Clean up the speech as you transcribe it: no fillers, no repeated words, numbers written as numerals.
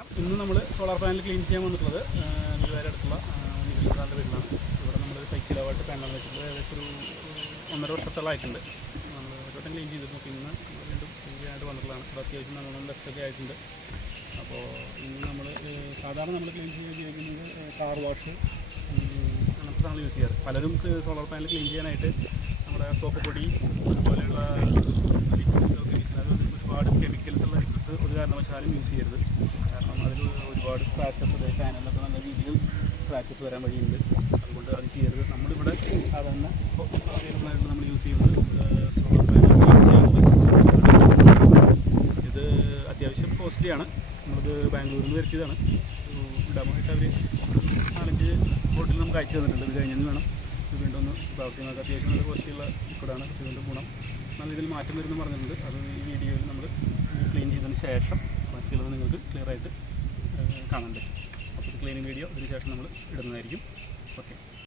ഇന്ന് നമ്മൾ solar panel clean ചെയ്യാൻ വന്നിട്ടുള്ളത് ഗുരുവായൂർ അടുത്തുള്ള നികേഷ് വീട്ടിലാണ്. ഇവിടെ നമ്മൾ 5 കിലോവാട്ട് പാനൽ വെച്ചിട്ട് ഏകദേശം ഒരു 1.5 വർഷത്തോളമായിട്ടുണ്ട്. നമ്മൾ ഒരു വട്ടം ക്ലീൻ ചെയ്തിരുന്നു. പിന്നെ വീണ്ടും ക്ലീൻ ചെയ്യാനായിട്ട് വന്നിട്ടുള്ളതാണ്. ഇവിടെ അത്യാവശ്യം നല്ലോണം ഡസ്റ്റൊക്കെ ആയിട്ടുണ്ട്. അപ്പോൾ ഇന്ന് നമ്മൾ സാധാരണ നമ്മൾ ക്ലീൻ ചെയ്യുന്നത് കാർ വാഷ് അങ്ങനത്തെ സാധനങ്ങൾ യൂസ് ചെയ്യാറ്. പലരും സോളാർ പാനൽ ക്ലീൻ ചെയ്യാനായിട്ട് നമ്മുടെ സോപ്പ് പൊടി അതുപോലെയുള്ള ലിക്വിഡ്സ് ഒക്കെ യൂസ് ചെയ്യുന്നത്. ഒരുപാട് കെമിക്കൽസ് ഉള്ള ലിക്വിഡ്സ് ഒരു കാരണവശാലും യൂസ് ചെയ്യരുത്. കാരണം അതിൽ ഒരുപാട് സ്ക്രാച്ചസ് പാനലൊക്കെ നല്ല രീതിയിൽ സ്ക്രാച്ചസ് വരാൻ വഴിയുണ്ട്. അതുകൊണ്ട് അത് ചെയ്യരുത്. നമ്മളിവിടെ സാധാരണ അവൈലബിൾ ആയിട്ട് നമ്മൾ യൂസ് ചെയ്യുന്നത് സോളാർ പാനൽ. ഇത് അത്യാവശ്യം കോസ്റ്റ്ലിയാണ്. നമ്മളിത് ബാംഗ്ലൂരിൽ നിന്ന് വരുത്തിയതാണ്. ഡെമോയിട്ട് അവർ 4-5 ബോട്ടിൽ നമുക്ക് അയച്ചു തന്നിട്ടുണ്ട്. ഇത് കഴിഞ്ഞെന്ന് വേണം ഇത് വീണ്ടും ഒന്ന് പ്രവർത്തിക്കുന്നത്. അത്യാവശ്യം നല്ല കോസ്റ്റ്ലിയുള്ള ലിക്വിഡാണ്. ഇതിൻ്റെ ഗുണം നല്ല രീതിയിൽ മാറ്റം വരുമെന്ന് പറഞ്ഞിട്ടുണ്ട്. അത് ഈ വീഡിയോയിൽ നമ്മൾ ക്ലീൻ ചെയ്തതിന് ശേഷം ബാക്കിയുള്ളത് നിങ്ങൾക്ക് ക്ലിയറായിട്ട് കാണാൻ പറ്റും. അപ്പോൾ ഇത് ക്ലീനിങ് വീഡിയോ അതിന് ശേഷം നമ്മൾ ഇടുന്നതായിരിക്കും. ഓക്കെ.